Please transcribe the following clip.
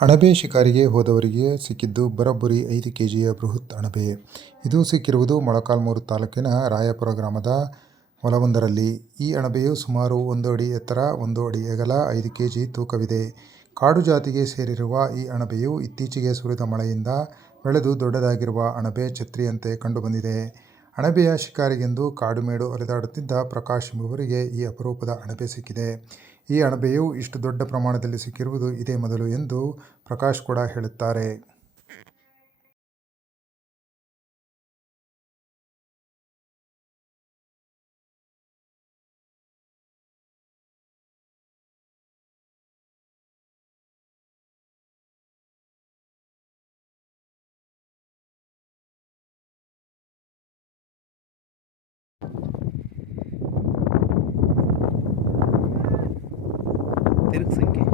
ಅಣಬೆ ಶಿಕಾರಿಗೆ ಹೋದವರಿಗೆ ಸಿಕ್ಕಿದ್ದು ಬರೋಬ್ಬರಿ ಐದು ಕೆಜಿಯ ಬೃಹತ್ ಅಣಬೆ. ಇದು ಸಿಕ್ಕಿರುವುದು ಮೊಳಕಾಲ್ಮೂರು ತಾಲೂಕಿನ ರಾಯಪುರ ಗ್ರಾಮದ ಹೊಲವೊಂದರಲ್ಲಿ. ಈ ಅಣಬೆಯು ಸುಮಾರು ಒಂದು ಅಡಿ ಎತ್ತರ, ಒಂದು ಅಡಿ ಅಗಲ, ಐದು ಕೆಜಿ ತೂಕವಿದೆ. ಕಾಡು ಜಾತಿಗೆ ಸೇರಿರುವ ಈ ಅಣಬೆಯು ಇತ್ತೀಚೆಗೆ ಸುರಿದ ಮಳೆಯಿಂದ ಬೆಳೆದು ದೊಡ್ಡದಾಗಿರುವ ಅಣಬೆ ಛತ್ರಿಯಂತೆ ಕಂಡುಬಂದಿದೆ. ಅಣಬೆಯ ಶಿಕಾರಿಗೆಂದು ಕಾಡುಮೇಡು ಅಲೆದಾಡುತ್ತಿದ್ದ ಪ್ರಕಾಶ್ ಎಂಬುವರಿಗೆ ಈ ಅಪರೂಪದ ಅಣಬೆ ಸಿಕ್ಕಿದೆ. ಈ ಅಣಬೆಯು ಇಷ್ಟು ದೊಡ್ಡ ಪ್ರಮಾಣದಲ್ಲಿ ಸಿಕ್ಕಿರುವುದು ಇದೇ ಮೊದಲು ಎಂದು ಪ್ರಕಾಶ್ ಕೂಡ ಹೇಳುತ್ತಾರೆ. अतिरिक्त संख्या